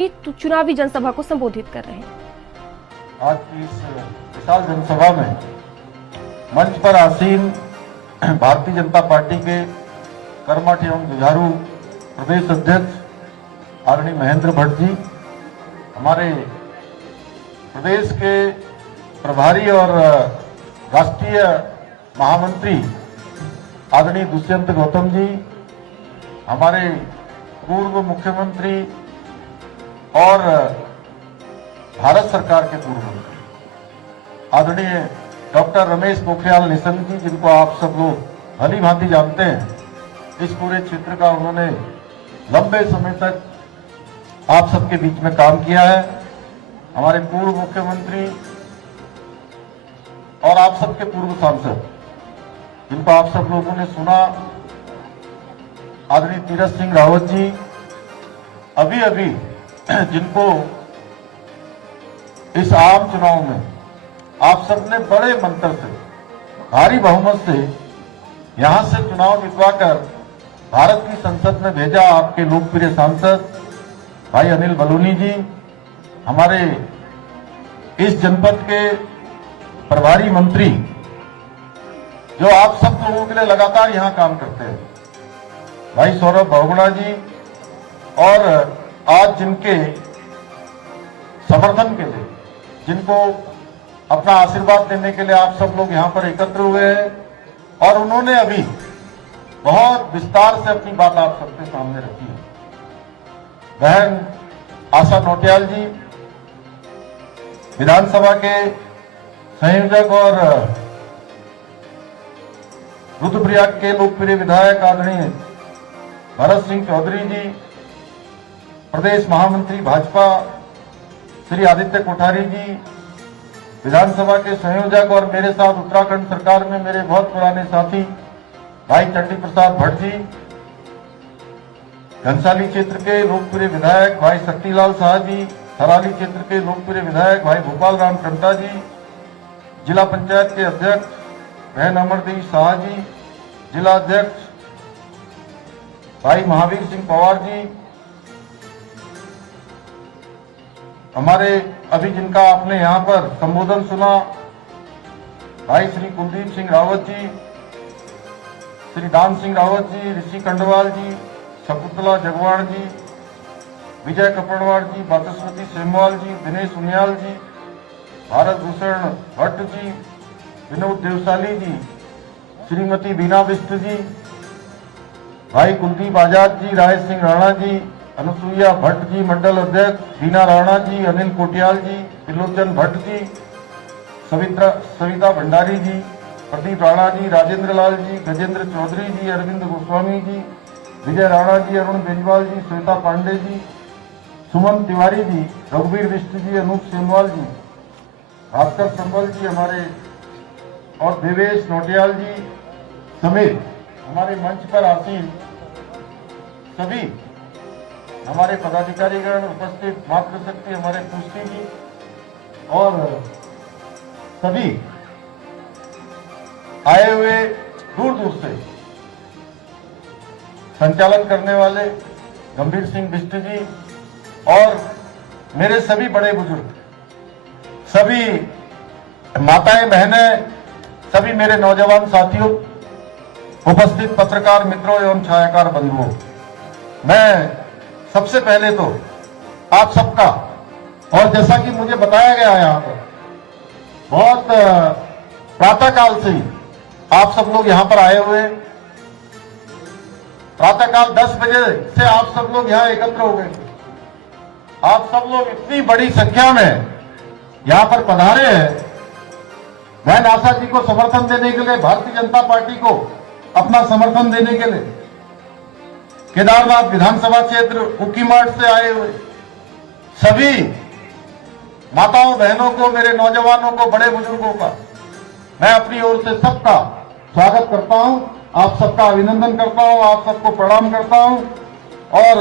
चुनावी जनसभा को संबोधित कर रहे हैं। आज की इस विशाल जनसभा में मंच पर आसीन भारतीय जनता पार्टी के कर्मठ एवं जुझारू प्रदेश अध्यक्ष आदरणीय महेंद्र भट्ट जी, हमारे प्रदेश के प्रभारी और राष्ट्रीय महामंत्री आदरणीय दुष्यंत गौतम जी, हमारे पूर्व मुख्यमंत्री और भारत सरकार के पूर्व मंत्री आदरणीय डॉक्टर रमेश पोखरियाल निशंक जी, जिनको आप सब लोग भली भांति जानते हैं। इस पूरे क्षेत्र का उन्होंने लंबे समय तक आप सबके बीच में काम किया है। हमारे पूर्व मुख्यमंत्री और आप सबके पूर्व सांसद, जिनको आप सब लोगों ने सुना, आदरणीय तीरथ सिंह रावत जी, अभी अभी जिनको इस आम चुनाव में आप सबने बड़े मंत्र से, भारी बहुमत से यहां से चुनाव जितवाकर भारत की संसद में भेजा, आपके लोकप्रिय सांसद भाई अनिल बलूनी जी, हमारे इस जनपद के प्रभारी मंत्री, जो आप सब लोगों के लिए लगातार यहां काम करते हैं, भाई सौरभ बहुगुणा जी, और आज जिनके समर्थन के लिए, जिनको अपना आशीर्वाद देने के लिए आप सब लोग यहां पर एकत्र हुए हैं, और उन्होंने अभी बहुत विस्तार से अपनी बात आप सबके सामने रखी है। बहन आशा नोटियाल जी, विधानसभा के संयोजक और रुद्रप्रयाग के लोकप्रिय विधायक आदरणीय भरत सिंह चौधरी जी, प्रदेश महामंत्री भाजपा श्री आदित्य कोठारी जी, विधानसभा के संयोजक और मेरे साथ उत्तराखंड सरकार में मेरे बहुत पुराने साथी भाई चंडी प्रसाद भट्ट जी, घनसाली क्षेत्र के लोकप्रिय विधायक भाई शक्तिलाल शाह जी, थराली क्षेत्र के लोकप्रिय विधायक भाई भोपाल राम टंटा जी, जिला पंचायत के अध्यक्ष बहन अमरदेवी शाह जी, जिला अध्यक्ष भाई महावीर सिंह पवार जी, हमारे अभी जिनका आपने यहां पर संबोधन सुना, भाई श्री कुलदीप सिंह रावत जी, श्री दान सिंह रावत जी, ऋषि खंडवाल जी, शकुंतला जगवाण जी, विजय कपड़वाड़ जी, बाचस्पति सेमवाल जी, दिनेश उनियाल जी, भारत भूषण भट्ट जी, विनोद देवसाली जी, श्रीमती बीना बिष्ट जी, भाई कुलदीप आजाद जी, राय सिंह राणा जी, अनुसुईया भट्ट जी, मंडल अध्यक्ष बीना राणा जी, अनिल कोटियाल जी, त्रिलोचन भट्ट जी, सविता भंडारी जी, प्रदीप राणा जी, राजेंद्र लाल जी, गजेंद्र चौधरी जी, अरविंद गोस्वामी जी, विजय राणा जी, अरुण बेनीवाल जी, श्वेता पांडे जी, सुमन तिवारी जी, रघुवीर बिष्ट जी, अनूप सेमवाल जी, भास्कर संबल जी हमारे, और देवेश नोटियाल जी समेत हमारे मंच पर आसीन सभी हमारे पदाधिकारीगण उपस्थित, मातृशक्ति हमारे पुष्टि जी और सभी आए हुए दूर दूर से, संचालन करने वाले गंभीर सिंह बिष्ट जी और मेरे सभी बड़े बुजुर्ग, सभी माताएं बहनें, सभी मेरे नौजवान साथियों, उपस्थित पत्रकार मित्रों एवं छायाकार बंधुओं, मैं सबसे पहले तो आप सबका, और जैसा कि मुझे बताया गया है यहाँ पर, बहुत प्रातःकाल से ही आप सब लोग यहाँ पर आए हुए, प्रातःकाल 10 बजे से आप सब लोग यहाँ एकत्र हो गए। आप सब लोग इतनी बड़ी संख्या में यहाँ पर पधारे हैं। बहन आशा जी को समर्थन देने के लिए, भारतीय जनता पार्टी को अपना समर्थन देने के लिए, केदारनाथ विधानसभा क्षेत्र उकीमार्ट से आए हुए सभी माताओं बहनों को, मेरे नौजवानों को, बड़े बुजुर्गों का मैं अपनी ओर से सबका स्वागत करता हूं, आप सबका अभिनंदन करता हूं, आप सबको प्रणाम करता हूं, और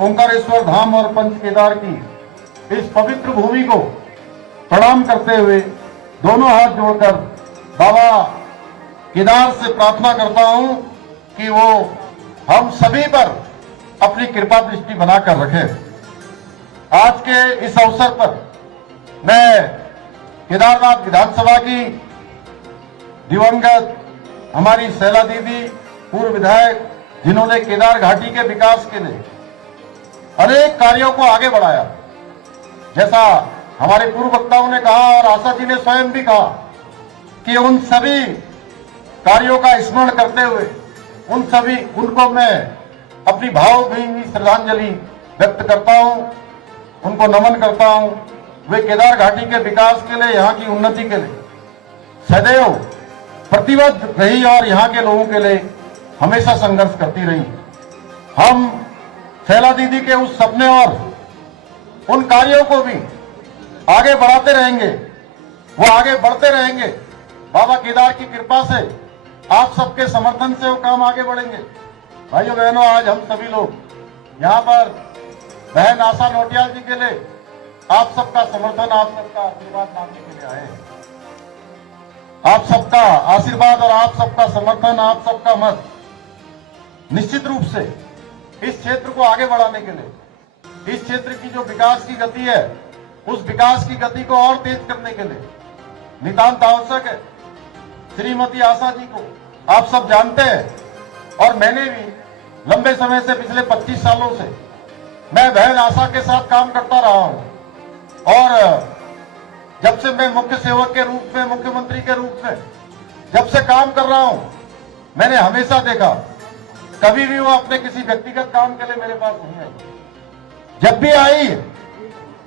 ओंकारेश्वर धाम और पंच केदार की इस पवित्र भूमि को प्रणाम करते हुए दोनों हाथ जोड़कर बाबा केदार से प्रार्थना करता हूं कि वो हम सभी पर अपनी कृपा दृष्टि बनाकर रखें। आज के इस अवसर पर मैं केदारनाथ विधानसभा की दिवंगत हमारी शैला दीदी, पूर्व विधायक, जिन्होंने केदार घाटी के विकास के लिए अनेक कार्यों को आगे बढ़ाया, जैसा हमारे पूर्व वक्ताओं ने कहा और आशा जी ने स्वयं भी कहा कि उन सभी कार्यों का स्मरण करते हुए उनको मैं अपनी भावभीनी श्रद्धांजलि व्यक्त करता हूं, उनको नमन करता हूं। वे केदार घाटी के विकास के लिए, यहाँ की उन्नति के लिए सदैव प्रतिबद्ध रही और यहाँ के लोगों के लिए हमेशा संघर्ष करती रही। हम शैला दीदी के उस सपने और उन कार्यों को भी आगे बढ़ाते रहेंगे, वो आगे बढ़ते रहेंगे। बाबा केदार की कृपा से, आप सबके समर्थन से वो काम आगे बढ़ेंगे। भाइयों बहनों, आज हम सभी लोग यहाँ पर बहन आशा नौटियाल जी के लिए आप सबका समर्थन, आप सबका आशीर्वाद मांगने के लिए आए हैं। आप सबका आशीर्वाद और आप सबका समर्थन, आप सबका मत निश्चित रूप से इस क्षेत्र को आगे बढ़ाने के लिए, इस क्षेत्र की जो विकास की गति है, उस विकास की गति को और तेज करने के लिए नितांत आवश्यक है। श्रीमती आशा जी को आप सब जानते हैं और मैंने भी लंबे समय से, पिछले 25 सालों से मैं बहन आशा के साथ काम करता रहा हूं और जब से मैं मुख्य सेवक के रूप में, मुख्यमंत्री के रूप में जब से काम कर रहा हूं, मैंने हमेशा देखा कभी भी वो अपने किसी व्यक्तिगत काम के लिए मेरे पास नहीं आई। जब भी आई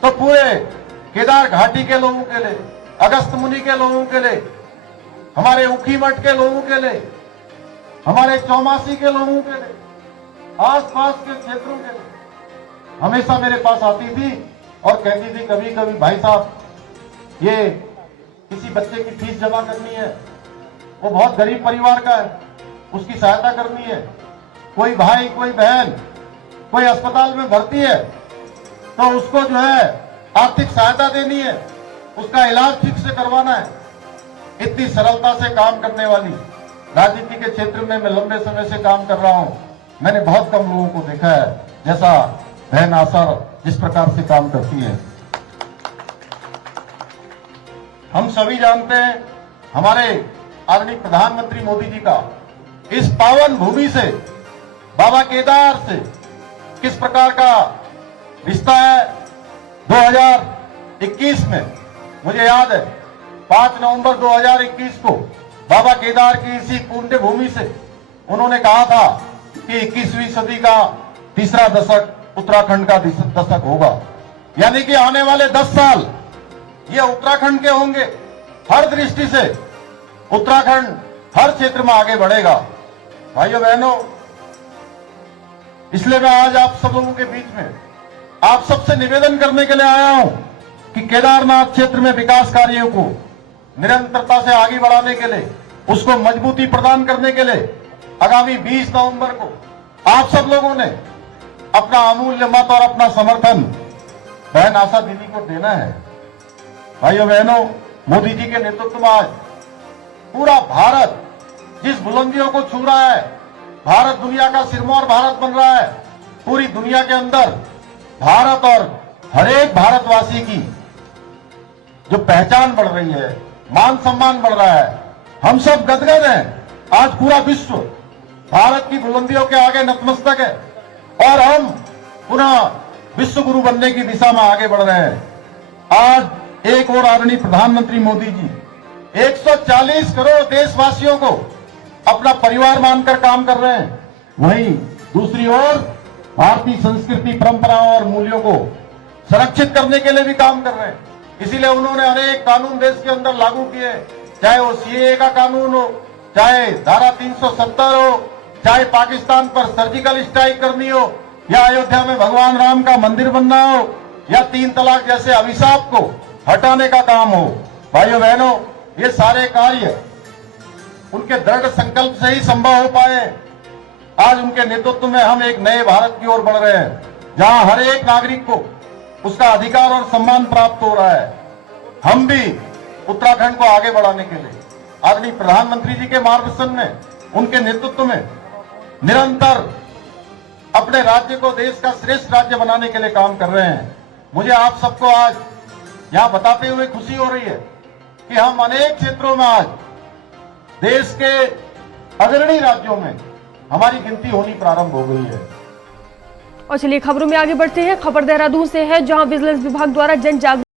तो पूरे केदार घाटी के लोगों के लिए, अगस्त मुनि के लोगों के लिए, हमारे उखी मठ के लोगों के लिए, हमारे चौमासी के लोगों के लिए, आसपास के क्षेत्रों के लिए हमेशा मेरे पास आती थी और कहती थी, कभी कभी भाई साहब, ये किसी बच्चे की फीस जमा करनी है, वो बहुत गरीब परिवार का है, उसकी सहायता करनी है, कोई भाई, कोई बहन, कोई अस्पताल में भर्ती है तो उसको जो है आर्थिक सहायता देनी है, उसका इलाज ठीक से करवाना है। इतनी सरलता से काम करने वाली, राजनीति के क्षेत्र में मैं लंबे समय से काम कर रहा हूं, मैंने बहुत कम लोगों को देखा है जैसा बहन आशा जिस प्रकार से काम करती है। हम सभी जानते हैं हमारे आदरणीय प्रधानमंत्री मोदी जी का इस पावन भूमि से, बाबा केदार से किस प्रकार का रिश्ता है। 2021 में मुझे याद है 5 नवंबर 2021 को बाबा केदार की इसी पुण्य भूमि से उन्होंने कहा था कि 21वीं सदी का तीसरा दशक उत्तराखंड का दशक होगा, यानी कि आने वाले 10 साल ये उत्तराखंड के होंगे। हर दृष्टि से उत्तराखंड हर क्षेत्र में आगे बढ़ेगा। भाइयों बहनों, इसलिए मैं आज आप सब लोगों के बीच में आप सबसे निवेदन करने के लिए आया हूं कि केदारनाथ क्षेत्र में विकास कार्यों को निरंतरता से आगे बढ़ाने के लिए, उसको मजबूती प्रदान करने के लिए आगामी 20 नवंबर को आप सब लोगों ने अपना अमूल्य मत और अपना समर्थन बहन आशा दीदी को देना है। भाइयों बहनों, मोदी जी के नेतृत्व में आज पूरा भारत जिस बुलंदियों को छू रहा है, भारत दुनिया का सिरमौर भारत बन रहा है। पूरी दुनिया के अंदर भारत और हरेक भारतवासी की जो पहचान बढ़ रही है, मान सम्मान बढ़ रहा है, हम सब गदगद हैं। आज पूरा विश्व भारत की बुलंदियों के आगे नतमस्तक है और हम पुनः विश्व गुरु बनने की दिशा में आगे बढ़ रहे हैं। आज एक और आदरणीय प्रधानमंत्री मोदी जी 140 करोड़ देशवासियों को अपना परिवार मानकर काम कर रहे हैं, वहीं दूसरी ओर भारतीय संस्कृति, परंपराओं और मूल्यों को संरक्षित करने के लिए भी काम कर रहे हैं। इसीलिए उन्होंने अनेक कानून देश के अंदर लागू किए, चाहे वो सीएए का कानून हो, चाहे धारा 370 हो, चाहे पाकिस्तान पर सर्जिकल स्ट्राइक करनी हो, या अयोध्या में भगवान राम का मंदिर बनना हो, या 3 तलाक जैसे अभिशाप को हटाने का काम हो। भाइयों बहनों, ये सारे कार्य उनके दृढ़ संकल्प से ही संभव हो पाए। आज उनके नेतृत्व में हम एक नए भारत की ओर बढ़ रहे हैं, जहां हर एक नागरिक को उसका अधिकार और सम्मान प्राप्त हो रहा है। हम भी उत्तराखंड को आगे बढ़ाने के लिए आदरणीय प्रधानमंत्री जी के मार्गदर्शन में, उनके नेतृत्व में निरंतर अपने राज्य को देश का श्रेष्ठ राज्य बनाने के लिए काम कर रहे हैं। मुझे आप सबको आज यहाँ बताते हुए खुशी हो रही है कि हम अनेक क्षेत्रों में आज देश के अग्रणी राज्यों में हमारी गिनती होनी प्रारंभ हो गई है। और चलिए खबरों में आगे बढ़ते हैं। खबर देहरादून से है, जहां विजिलेंस विभाग द्वारा जन जागरूकता